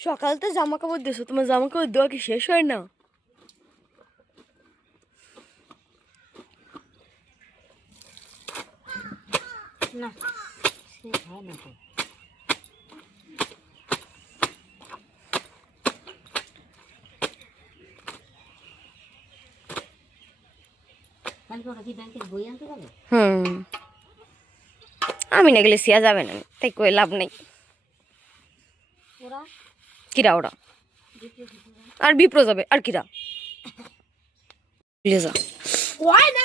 সকাল তো জামা কাপড় দিয়েছ তোমার জামা কাপড় দেওয়া কি শেষ হয় না? না। সে না তো কালকে ওরা কি ব্যাংকের বই আনতে যাবে? হুম। আমি না গেলে সিয়া যাবে না। তাই কই লাভ নেই। কিরা ওরা? আর বিপ্র যাবে আর কিরা? কয় না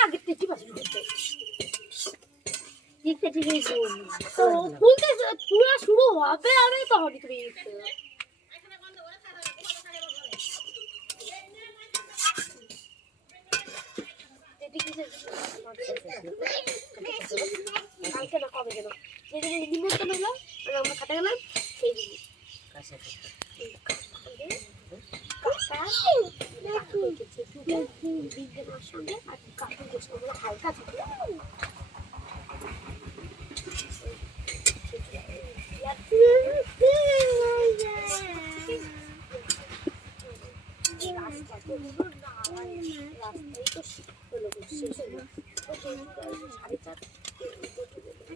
তো হবে তুমি কালকে কবে গেল যেদিন নিমন্ত্রণ হলো আমরা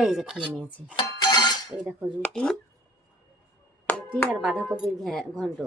এই যে খুলে নিয়েছি। এই দেখো রুটি। রুটি আর বাঁধাকপির ঘন্ট।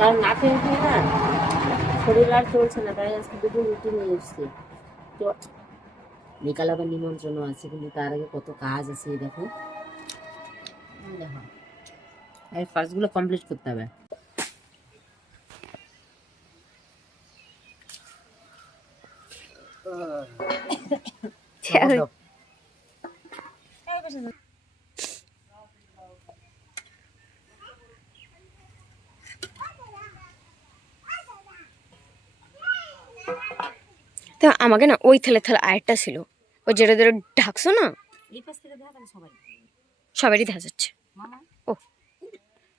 কারণ না খেয়ে খেয়ে না শরীর আর চলছে না তাই আজকে দুটো রুটি নিয়ে এসছি। তো বিকাল আবার নিমন্ত্রণ আছে কিন্তু তার আগে কত কাজ আছে দেখো। দেখো। এই ফার্স্টগুলো কমপ্লিট করতে হবে। তো আমাকে না ওই থেলে থেলে আরেকটা ছিল। ওই যেটা ধরে ঢাকছো না? সবারই দেখা যাচ্ছে। ও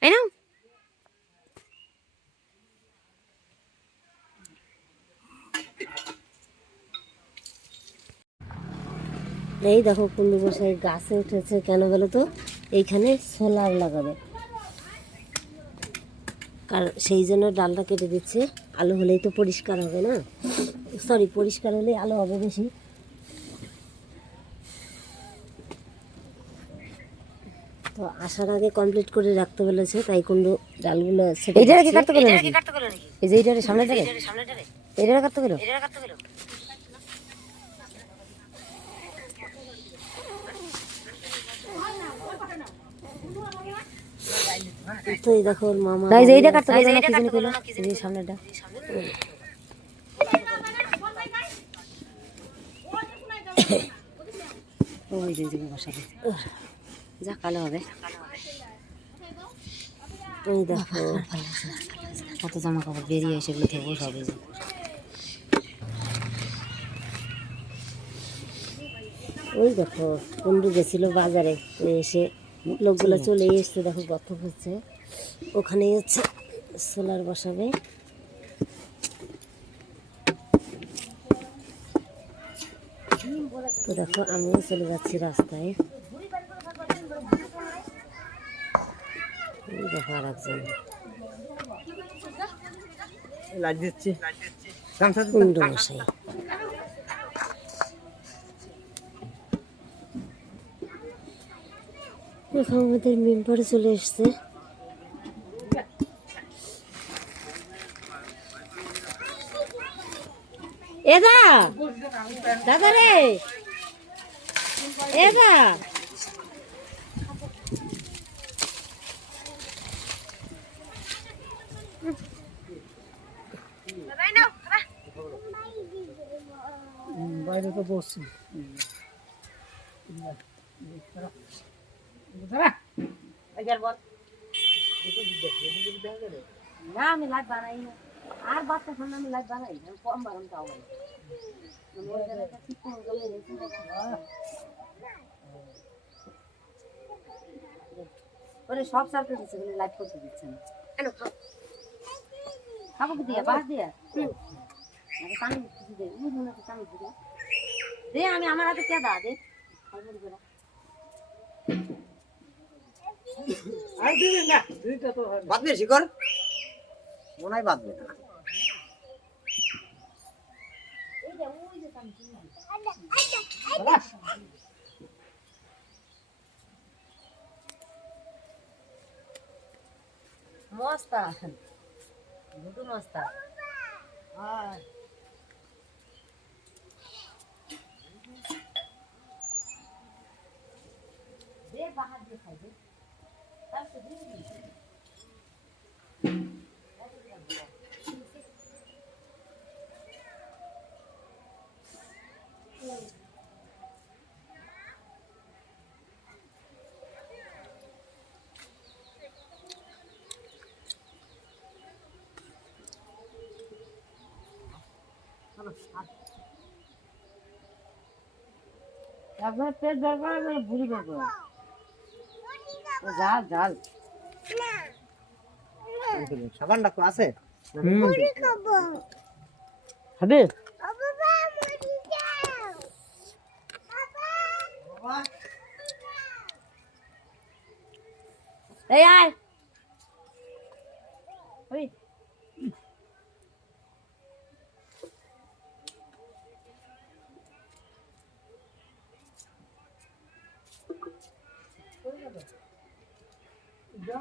এই না এই দেখো কুন্ডু বসাই গাছে উঠেছে কেন বলো তো? এইখানে সোলার লাগাবে। কারণ সেই জন্য ডালটা কেটে দিচ্ছে। আলু হলেই তো পরিষ্কার হবে না? সরি পরিষ্কার হলেই আলো হবে বেশি। তো আসার আগে কমপ্লিট করে রাখতে বলেছে তাই কুন্ডু ডালগুলো এইটা কি কাটতে গেলো নাকি? এই যে এইটারে সামনে টারে এইটারে কাটতে গেলো তো এই দেখো ওর মামা এইটা কাটতে গেলো সামনেটা ওই যে দিকে বসা যা, কালো হবে। এই দেখো, কত জামা কাপড় বেরিয়ে সেগুলো থেকে বসাবে যে ওই দেখো, বন্ধু গেছিল বাজারে এসে লোকগুলো চলে এসছে, দেখো কত হচ্ছে ওখানে হচ্ছে সোলার বসাবে। তো দেখো আমিও চলে যাচ্ছি রাস্তায়। দেখো আর একজন কুণ্ড মশাই। দেখো আমাদের মেম্বারে চলে এসছে। এদা দাদা রে! এদা বাইরে তো বসছি। না আমি লাইট বানাই না। আর বাচ্চা সামনে আমি লাইট বানাই কম বানাম তাও। ওই। ওরে সব সার্ভিস দিচ্ছে কিন্তু লাইট করতে দিচ্ছে না খাব কি দিয়া বাদ দিয়া আরে পানি কিছু দে মনে হচ্ছে পানি দিবে দে আমি আমার হাতে কে দা দে। আর দিবি না দুইটা তো হয় মনে হয় বাঁধবে না মস্তা দুটো মস্তা দে বাহার দিয়ে খাই দে তারপর দিবি একবার পেট বের করে ভুড়ি বের করে ঝাল ঝাল সাবান ডাকো আছে? হবে এই আয়। ওই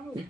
out.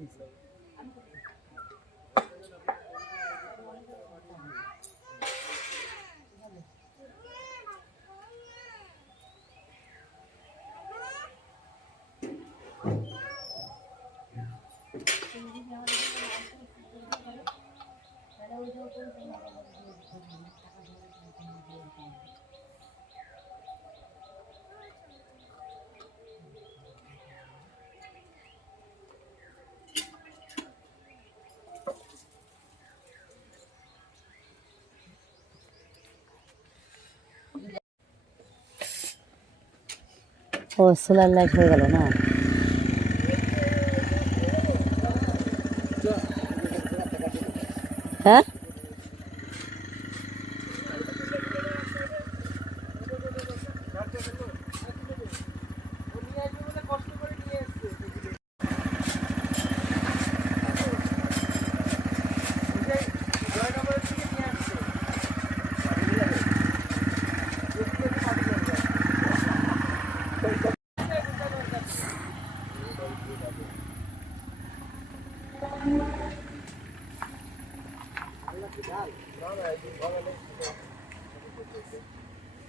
Thanks. ও সোলার লাইট হয়ে গেল না? হ্যাঁ?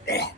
Yeah.